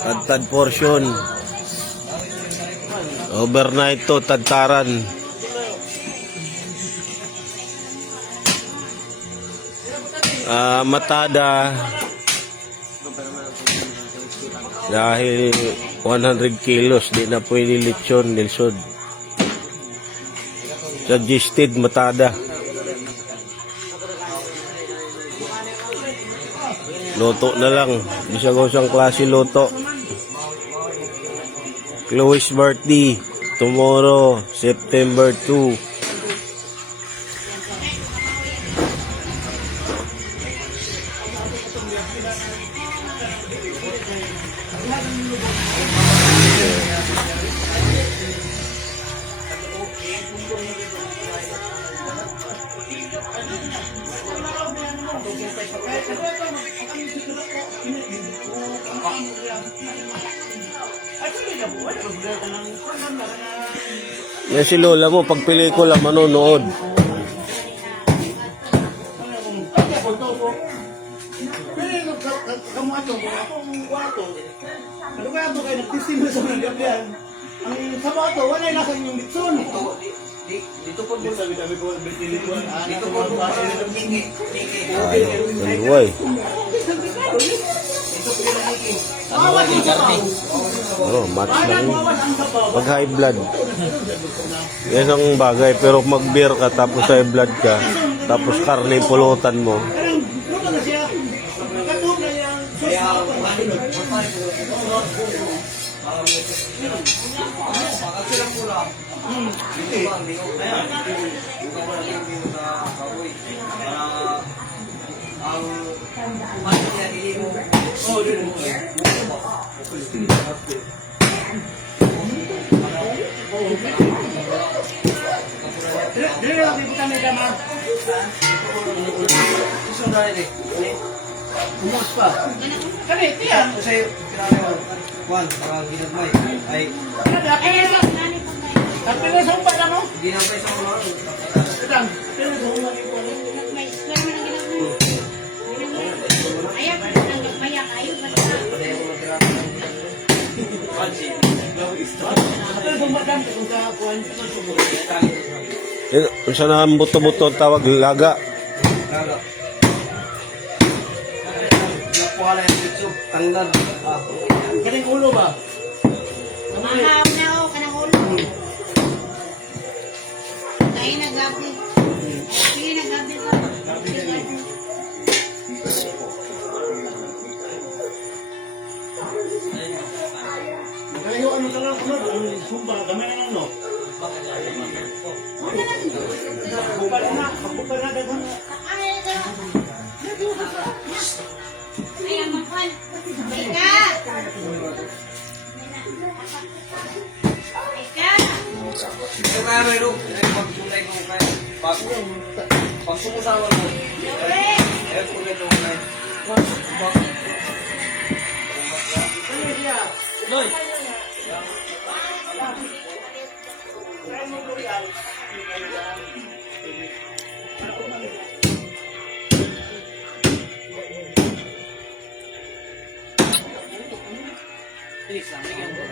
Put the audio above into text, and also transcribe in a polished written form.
Tad portion. Overnight to, tadtaran. Matada. Dahil 100 kilos, di na pwede lechon, Nilsod. Suggested matada. Loto na lang. Di siya gawang klase loto. Chloe's birthday. Tomorrow, September 2. Yan si lola mo, pag pelikula manonood. Ang sabato, wala yung nasa inyong litson. Dito po mo sabi ko, dito po mo Maluway. Oh, match lang yun. Pag high blood. Yan ang bagay. Pero mag beer ka, tapos high blood ka, tapos karne pulutan mo. Umus pa. Kanit yan. Kasi pinakaw Juan, ginagmay. Ay. At pinasang pa lang, no? Ginagmay sa mga. Itang, pinasang pa lang. Kung saan ang buto-buto tawag, laga. Wala yung YouTube, tanggal. Kaning ulo ba? Maham na ako, kanang ulo. Dahil nagabi. Sige, nagabi ko. Kaya ano ka lang, ang sumba, gamay na lang, no? Bukal na, bukal na, dagang. Ayan, magpan. Ika! Ika! Ito kaya may room, pag-tulay ko kaya. Pag sumusawa mo. Ayaw ko na ito kaya. Noy! Bilis lang, bigyan mo.